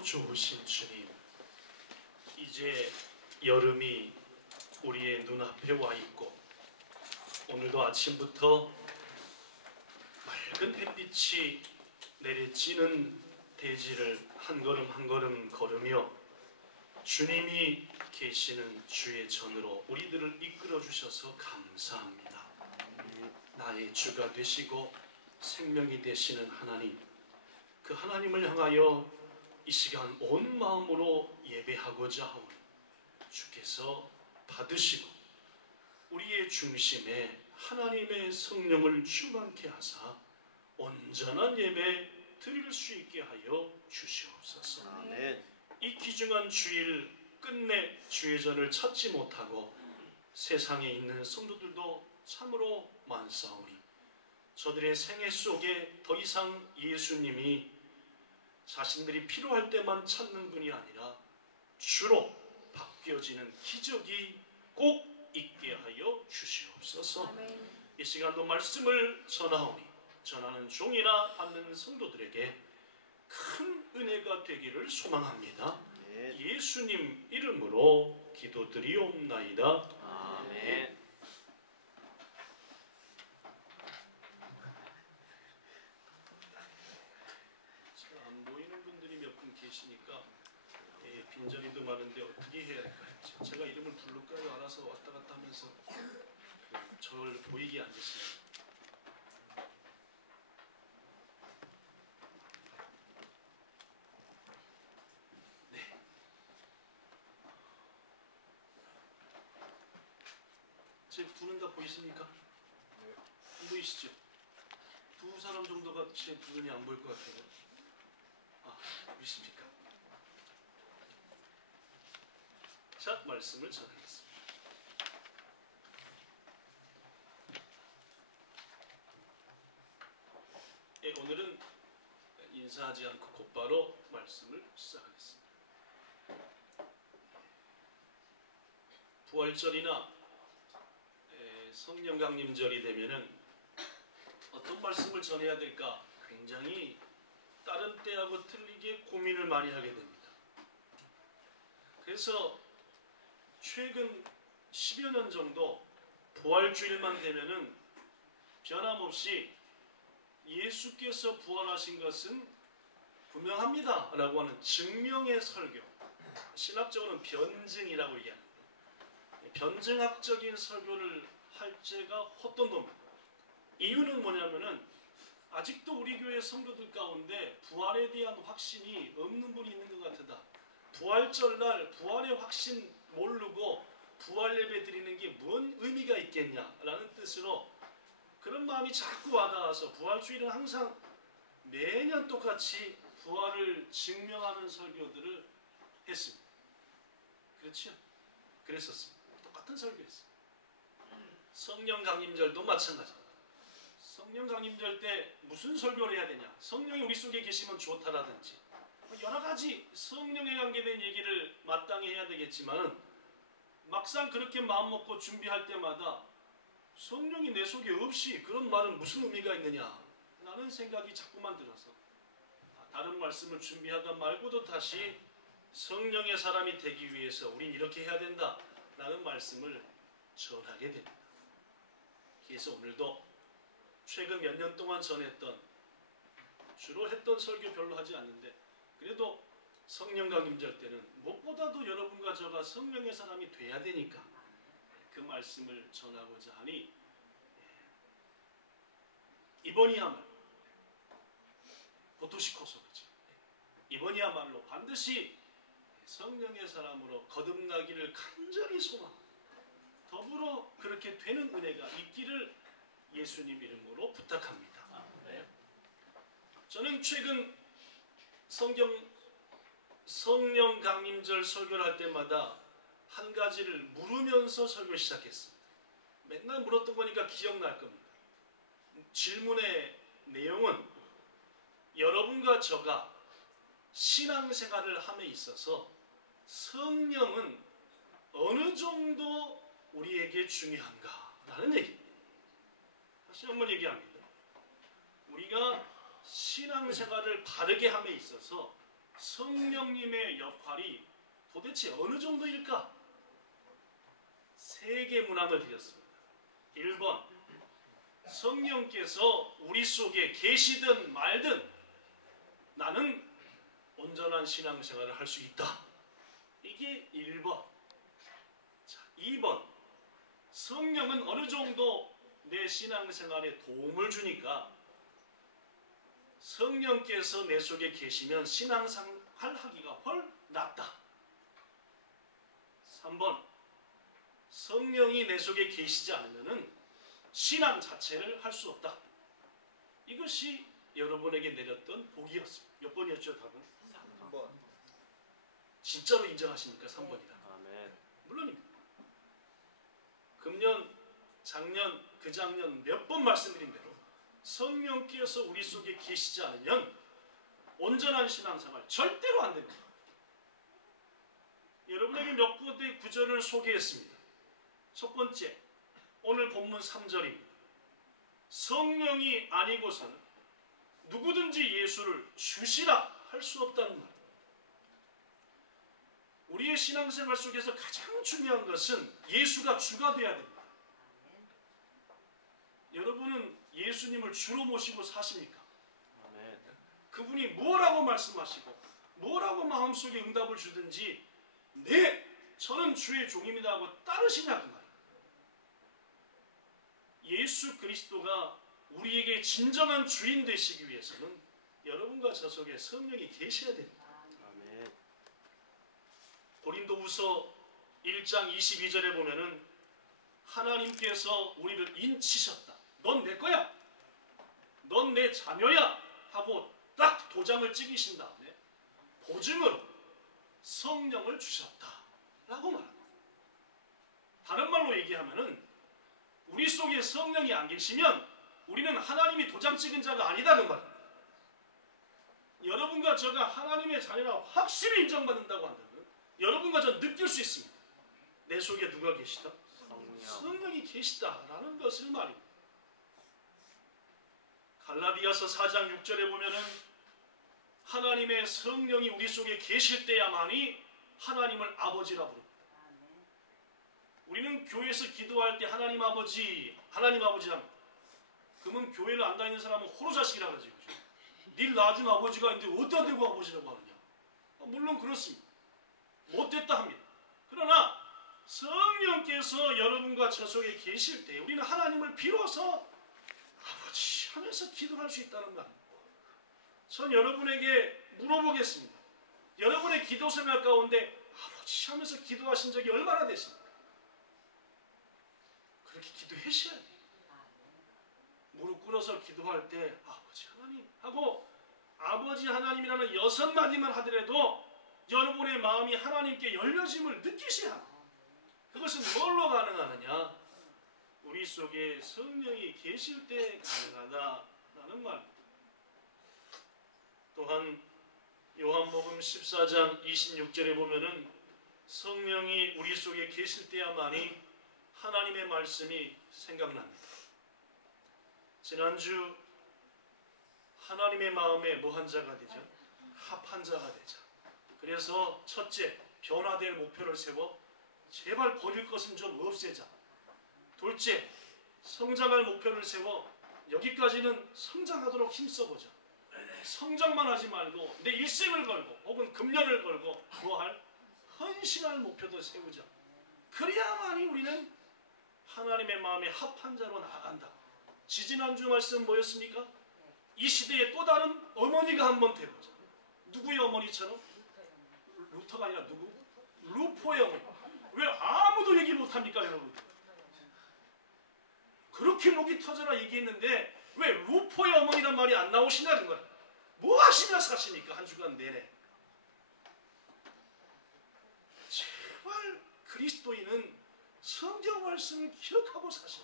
참으로 좋으신 주님, 이제 여름이 우리의 눈앞에 와 있고 오늘도 아침부터 맑은 햇빛이 내리쬐는 대지를 한 걸음 한 걸음 걸으며 주님이 계시는 주의 전으로 우리들을 이끌어 주셔서 감사합니다. 나의 주가 되시고 생명이 되시는 하나님, 그 하나님을 향하여 이 시간 온 마음으로 예배하고자 하오니 주께서 받으시고 우리의 중심에 하나님의 성령을 충만케 하사 온전한 예배 드릴 수 있게 하여 주시옵소서. 아멘. 이 귀중한 주일 끝내 주의 전을 찾지 못하고 세상에 있는 성도들도 참으로 많사오니 저들의 생애 속에 더 이상 예수님이 자신들이 필요할 때만 찾는 분이 아니라 주로 바뀌어지는 기적이 꼭 있게 하여 주시옵소서. 아멘. 이 시간도 말씀을 전하오니 전하는 종이나 받는 성도들에게 큰 은혜가 되기를 소망합니다. 네. 예수님 이름으로 기도드리옵나이다. 아멘. 안 보이는 분들이 몇 분 계시니까 빈자리도 많은데 어떻게 해야 할까요? 제가 이름을 부를까요? 알아서 왔다 갔다 하면서 저를 보이게 앉으시면. 네. 제 두 눈 다 보이십니까? 안 보이시죠? 두 사람 정도가 제 두 눈이 안 보일 것 같아요. 아, 보이십니까? 자, 말씀을 전하겠습니다. 오늘은 인사하지 않고 곧바로 말씀을 시작하겠습니다. 부활절이나 성령강림절이 되면은 어떤 말씀을 전해야 될까 굉장히 다른 때하고 틀리게 고민을 많이 하게 됩니다. 그래서 최근 10여 년 정도 부활주일만 되면은 변함없이 예수께서 부활하신 것은 분명합니다 라고 하는 증명의 설교, 신학적으로는 변증이라고 얘기합니다. 변증학적인 설교를 할 제가 헛돈겁니다. 이유는 뭐냐면은 아직도 우리 교회 성도들 가운데 부활에 대한 확신이 없는 분이 있는 것 같다. 부활절날 부활의 확신 모르고 부활 예배 드리는 게 뭔 의미가 있겠냐라는 뜻으로 그런 마음이 자꾸 와닿아서 부활주일은 항상 매년 똑같이 부활을 증명하는 설교들을 했습니다. 그렇죠? 그랬었습니다. 똑같은 설교였습니다. 성령강림절도 마찬가지입니다. 성령강림절 때 무슨 설교를 해야 되냐? 성령이 우리 속에 계시면 좋다라든지 여러 가지 성령에 관계된 얘기를 마땅히 해야 되겠지만 막상 그렇게 마음먹고 준비할 때마다 성령이 내 속에 없이 그런 말은 무슨 의미가 있느냐 라는 생각이 자꾸만 들어서 다른 말씀을 준비하다 말고도 다시 성령의 사람이 되기 위해서 우린 이렇게 해야 된다 라는 말씀을 전하게 됩니다. 그래서 오늘도 최근 몇 년 동안 전했던 주로 했던 설교 별로 하지 않는데 그래도 성령강림절 때는 무엇보다도 여러분과 저가 성령의 사람이 돼야 되니까 그 말씀을 전하고자 하니 이번이야말로 고토시코소그죠. 이번이야말로 반드시 성령의 사람으로 거듭나기를 간절히 소망합니다. 더불어 그렇게 되는 은혜가 있기를 예수님 이름으로 부탁합니다. 저는 최근 성령 강림절 설교를 할 때마다 한 가지를 물으면서 설교 시작했습니다. 맨날 물었던 거니까 기억날 겁니다. 질문의 내용은 여러분과 저가 신앙생활을 함에 있어서 성령은 어느 정도 우리에게 중요한가 라는 얘기입니다. 다시 한번 얘기합니다. 우리가 신앙생활을 바르게 함에 있어서 성령님의 역할이 도대체 어느 정도일까? 3개 문항을 드렸습니다. 1번, 성령께서 우리 속에 계시든 말든 나는 온전한 신앙생활을 할 수 있다. 이게 1번. 자, 2번, 성령은 어느 정도 내 신앙생활에 도움을 주니까 성령께서 내 속에 계시면 신앙생활 하기가 훨 낫다. 3번, 성령이 내 속에 계시지 않으면 신앙 자체를 할 수 없다. 이것이 여러분에게 내렸던 복이었습니다. 몇 번이었죠, 답은? 3번. 진짜로 인정하십니까? 3번이다. 아멘. 물론입니다. 금년, 작년, 그작년 몇 번 말씀드린 대로 성령께서 우리 속에 계시지 않으면 온전한 신앙생활 절대로 안 됩니다. 여러분에게 몇 군데 구절을 소개했습니다. 첫 번째, 오늘 본문 3절입니다. 성령이 아니고서는 누구든지 예수를 주시라 할 수 없다는 말. 우리의 신앙생활 속에서 가장 중요한 것은 예수가 주가 되어야 됩니다. 여러분은 예수님을 주로 모시고 사십니까? 아멘. 그분이 뭐라고 말씀하시고 뭐라고 마음속에 응답을 주든지 네, 저는 주의 종입니다 하고 따르시냐 그 말이에요. 예수 그리스도가 우리에게 진정한 주인 되시기 위해서는 여러분과 저 속에 성령이 계셔야 됩니다. 아멘. 고린도후서 1장 22절에 보면은 하나님께서 우리를 인치셨다. 넌 내 거야. 넌 내 자녀야. 하고 딱 도장을 찍으신 다음에 보증으로 성령을 주셨다. 라고 말합니다. 다른 말로 얘기하면은 우리 속에 성령이 안 계시면 우리는 하나님이 도장 찍은 자가 아니다 그 말입니다. 여러분과 저가 하나님의 자녀라 확실히 인정받는다고 한다면 여러분과 저 느낄 수 있습니다. 내 속에 누가 계시다? 성령이 계시다라는 것을 말입니다. 갈라디아서 4장 6절에 보면은 하나님의 성령이 우리 속에 계실 때야만이 하나님을 아버지라 부릅니다. 우리는 교회에서 기도할 때 하나님 아버지 합니다. 그러면 교회를 안 다니는 사람은 호로자식이라 그러지. 닐 낳아준 아버지가 있는데 어디다 대고 아버지라고 하느냐. 물론 그렇습니다. 못됐다 합니다. 그러나 성령께서 여러분과 저 속에 계실 때 우리는 하나님을 비로소 아버지 하면서 기도할 수 있다는 말입니다. 전 여러분에게 물어보겠습니다. 여러분의 기도 생활 가운데 아버지 하면서 기도하신 적이 얼마나 되십니까? 그렇게 기도하셔야 돼요. 무릎 꿇어서 기도할 때 아버지 하나님 하고 아버지 하나님이라는 6마디만 하더라도 여러분의 마음이 하나님께 열려짐을 느끼셔야 합니다. 그것은 뭘로 가능하느냐? 우리 속에 성령이 계실 때 가능하다라는 말입니다. 또한 요한복음 14장 26절에 보면은 성령이 우리 속에 계실 때야만이 하나님의 말씀이 생각납니다. 지난주 하나님의 마음에 뭐한 자가 되죠? 합한 자가 되자. 그래서 첫째, 변화될 목표를 세워 제발 버릴 것은 좀 없애자. 둘째, 성장할 목표를 세워 여기까지는 성장하도록 힘써보자. 성장만 하지 말고 내 일생을 걸고 혹은 금년을 걸고 뭐할 헌신할 목표도 세우자. 그래야만이 우리는 하나님의 마음에 합한 자로 나아간다. 지지난주 말씀 뭐였습니까? 이 시대에 또 다른 어머니가 한번 되보자. 누구의 어머니처럼? 루터가 아니라 누구? 루포의 어머니. 왜 아무도 얘기 못합니까 여러분? 그렇게 목이 터져라 얘기했는데 왜 루포의 어머니란 말이 안 나오시냐는 거야. 뭐 하시며 사십니까 한 주간 내내? 제발 그리스도인은 성경 말씀을 기억하고 사셔.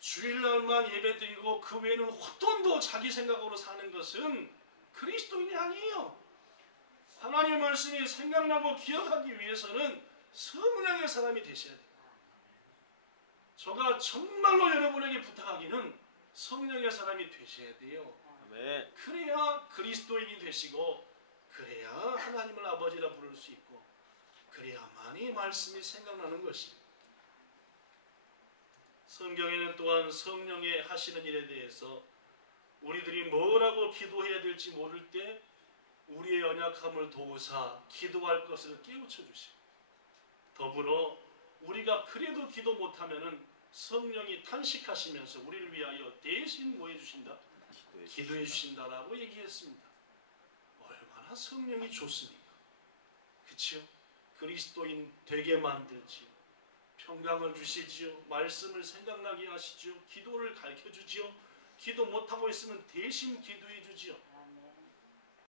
주일날만 예배드리고 그 외에는 헛돈도 자기 생각으로 사는 것은 그리스도인이 아니에요. 하나님의 말씀이 생각나고 기억하기 위해서는 성령의 사람이 되셔야 돼요. 제가 정말로 여러분에게 부탁하기는 성령의 사람이 되셔야 돼요. 아멘. 그래야 그리스도인이 되시고 그래야 하나님을 아버지라 부를 수 있고 그래야만이 말씀이 생각나는 것입니다. 성경에는 또한 성령의 하시는 일에 대해서 우리들이 뭐라고 기도해야 될지 모를 때 우리의 연약함을 도우사 기도할 것을 깨우쳐 주시고 더불어 우리가 그래도 기도 못하면은 성령이 탄식하시면서 우리를 위하여 대신 뭐 해주신다? 기도해 주신다라고 얘기했습니다. 얼마나 성령이 좋습니까? 그치요? 그리스도인 되게 만들지요. 평강을 주시지요. 말씀을 생각나게 하시지요. 기도를 가르쳐 주지요. 기도 못하고 있으면 대신 기도해 주지요.